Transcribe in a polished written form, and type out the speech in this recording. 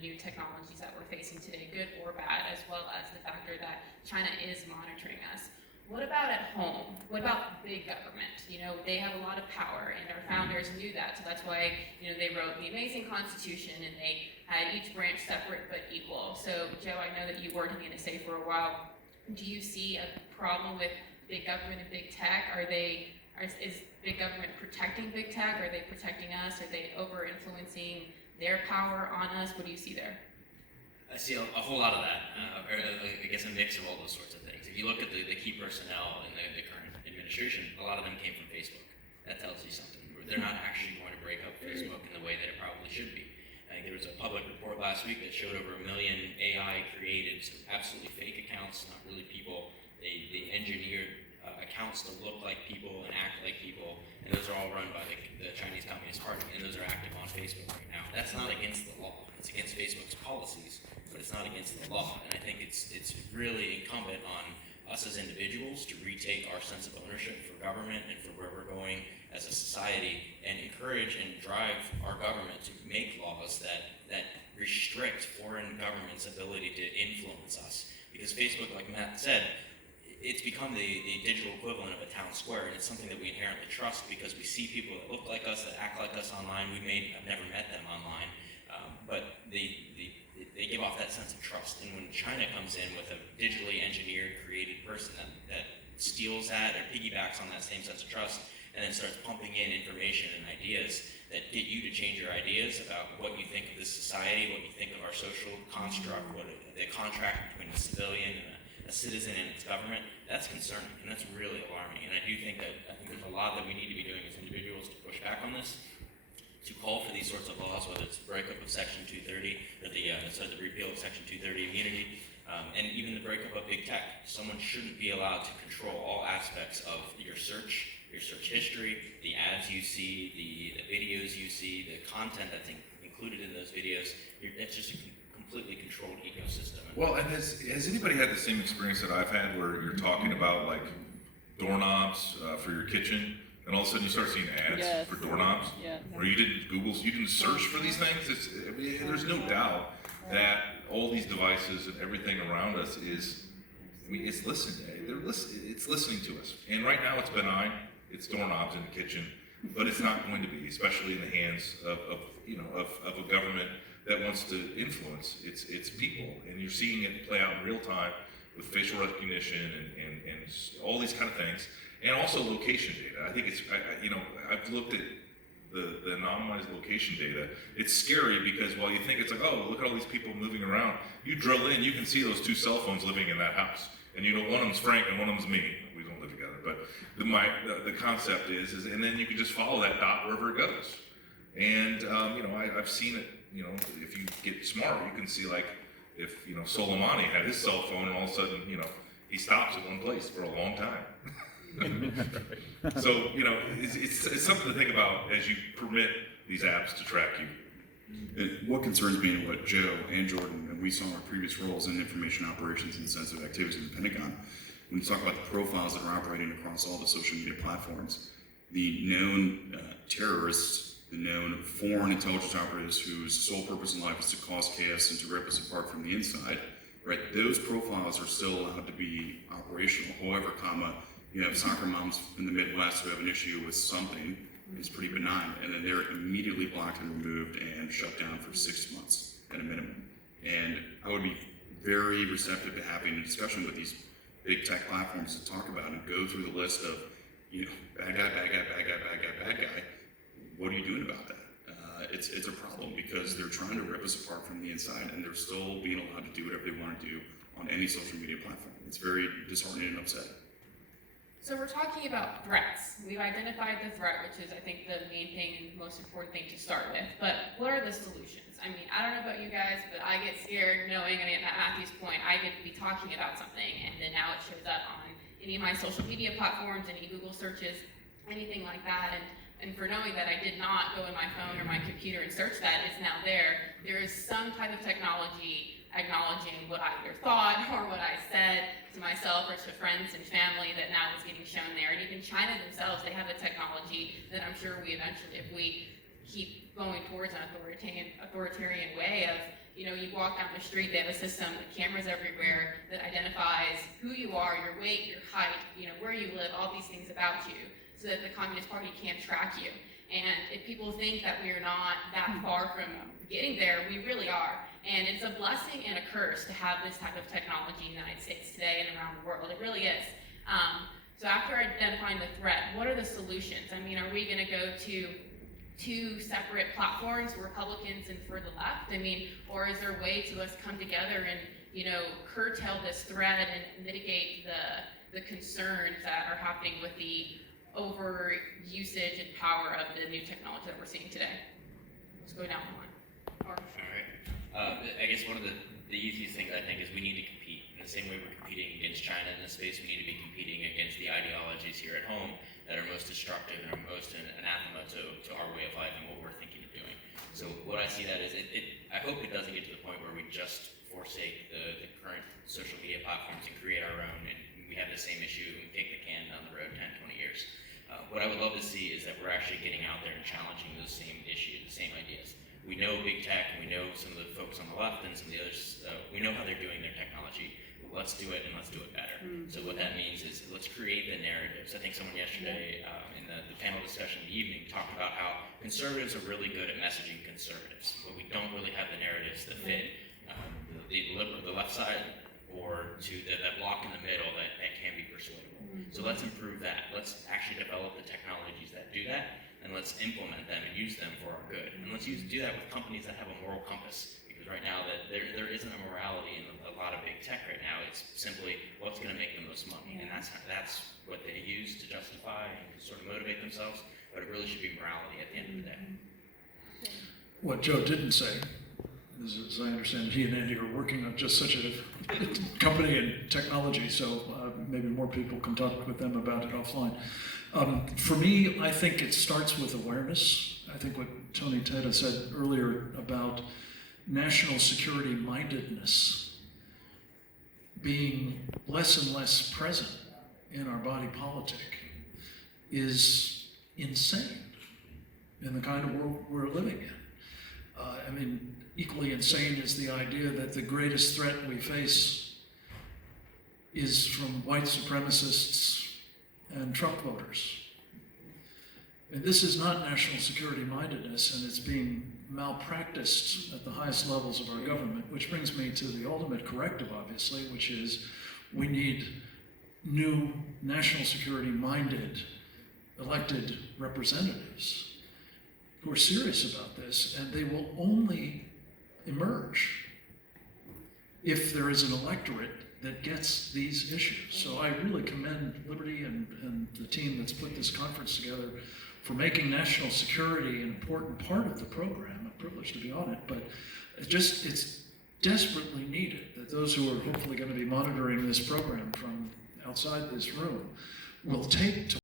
new technologies that we're facing today, good or bad, as well as the factor that China is monitoring us. What about at home? What about big government? They have a lot of power, and our founders knew that. So that's why, they wrote the amazing Constitution, and they had each branch separate but equal. So, Joe, I know that you worked in the NSA for a while. Do you see a problem with big government and big tech? Is big government protecting big tech? Are they protecting us? Are they over-influencing their power on us? What do you see there? I see a whole lot of that, or I guess a mix of all those sorts of things. If you look at the key personnel in the current administration, a lot of them came from Facebook. That tells you something. They're not actually going to break up Facebook in the way that it probably should be. I think there was a public report last week that showed over 1 million AI-created, absolutely fake accounts, not really people. They engineered accounts to look like people and act like people, and those are all run by the Chinese Communist Party, and those are active on Facebook right now. That's not against the law. It's against Facebook's policies, but it's not against the law. And I think it's really incumbent on us as individuals to retake our sense of ownership for government and for where we're going as a society, and encourage and drive our government to make laws that restrict foreign governments' ability to influence us. Because Facebook, like Matt said, it's become the digital equivalent of a town square, and it's something that we inherently trust because we see people that look like us, that act like us online. I've never met them online, but they give off that sense of trust. And when China comes in with a digitally engineered, created person that steals that or piggybacks on that same sense of trust, and then starts pumping in information and ideas that get you to change your ideas about what you think of this society, what you think of our social construct, what the contract between a civilian and a citizen and its government, that's concerning, and that's really alarming. And I think there's a lot that we need to be doing as individuals to push back on this, to call for these sorts of laws, whether it's the breakup of Section 230 or the repeal of Section 230 immunity, and even the breakup of big tech. Someone shouldn't be allowed to control all aspects of your search history, the ads you see, the videos you see, the content that's included in those videos. It's just a completely controlled ecosystem. Well, and has anybody had the same experience that I've had, where you're talking about like doorknobs for your kitchen, and all of a sudden you start seeing ads for doorknobs, or you didn't search for these things? There's no doubt that all these devices and everything around us it's listening. It's listening to us. And right now it's benign. It's doorknobs in the kitchen, but it's not going to be, especially in the hands of a government that wants to influence its people. And you're seeing it play out in real time with facial recognition and all these kind of things, and also location data. I think I've looked at the anonymized location data. It's scary because while you think it's like, oh, look at all these people moving around, you drill in, you can see those two cell phones living in that house. And one of them's Frank and one of them's me. We don't live together, but the concept is, and then you can just follow that dot wherever it goes. And I've seen it. If you get smart, you can see like if Soleimani had his cell phone, and all of a sudden he stops at one place for a long time. So it's something to think about as you permit these apps to track you. What concerns me, and what Joe and Jordan and we saw in our previous roles in information operations and sensitive activities in the Pentagon, when you talk about the profiles that are operating across all the social media platforms, the known terrorists, the known foreign intelligence operatives whose sole purpose in life is to cause chaos and to rip us apart from the inside, right? Those profiles are still allowed to be operational. However, you have soccer moms in the Midwest who have an issue with something. It's pretty benign, and then they're immediately blocked and removed and shut down for 6 months at a minimum. And I would be very receptive to having a discussion with these big tech platforms to talk about and go through the list of, bad guy, bad guy, bad guy, bad guy, bad guy. What are you doing about that? It's a problem because they're trying to rip us apart from the inside, and they're still being allowed to do whatever they want to do on any social media platform. It's very disheartening and upsetting. So we're talking about threats. We've identified the threat, which is, I think, the main thing and most important thing to start with. But what are the solutions? I mean, I don't know about you guys, but I get scared knowing, at Matthew's point, I could be talking about something, and then now it shows up on any of my social media platforms, any Google searches, anything like that. And for knowing that I did not go in my phone or my computer and search that, it's now there. There is some type of technology acknowledging what I either thought or what I said to myself or to friends and family that now is getting shown there. And even China themselves, they have a technology that I'm sure we eventually, if we keep going towards an authoritarian way of you know, you walk down the street, they have a system, the cameras everywhere that identifies who you are, your weight, your height, you know, where you live, all these things about you, so that the Communist Party can't track you. And if people think that we are not that far from getting there, we really are. And it's a blessing and a curse to have this type of technology in the United States today and around the world. It really is. So after identifying the threat, what are the solutions? I mean, are we going to go to two separate platforms, Republicans and for the left? I mean, or is there a way to us come together and, you know, curtail this threat and mitigate the concerns that are happening with the over usage and power of the new technology that we're seeing today? Let's go down the line. All right. I guess one of the easiest things I think is we need to compete. In the same way we're competing against China in this space, we need to be competing against the ideologies here at home that are most destructive and are most anathema to our way of life and what we're thinking of doing. So what I see that is, I hope it doesn't get to the point where we just forsake the current social media platforms and create our own, and we have the same issue and kick the can down the road 10, 20 years. What I would love to see is that we're actually getting out there and challenging those same issues, the same ideas. We know big tech, we know some of the folks on the left and some of the others, we know how they're doing their technology. Let's do it and let's do it better. So what that means is let's create the narratives. I think someone yesterday in the panel discussion in the evening talked about how conservatives are really good at messaging conservatives, but we don't really have the narratives that fit the left side or to that block in the middle that can be persuadable. So let's improve that. Let's actually develop the technologies that do that, and let's implement them and use them for our good. And let's do that with companies that have a moral compass. Because right now that there isn't a morality in a lot of big tech right now. It's simply what's going to make the most money, and that's what they use to justify and sort of motivate themselves. But it really should be morality at the end of the day. What Joe didn't say is, as I understand it, he and Andy are working on just such a company and technology, so maybe more people can talk with them about it offline. For me, I think it starts with awareness. I think what Tony Teta said earlier about national security mindedness being less and less present in our body politic is insane in the kind of world we're living in. I mean, equally insane is the idea that the greatest threat we face is from white supremacists and Trump voters. And this is not national security mindedness, and it's being malpracticed at the highest levels of our government, which brings me to the ultimate corrective, obviously, which is we need new national security minded elected representatives who are serious about this, and they will only emerge if there is an electorate that gets these issues. So I really commend Liberty and the team that's put this conference together for making national security an important part of the program. I'm privileged to be on it, but it's desperately needed that those who are hopefully going to be monitoring this program from outside this room will take to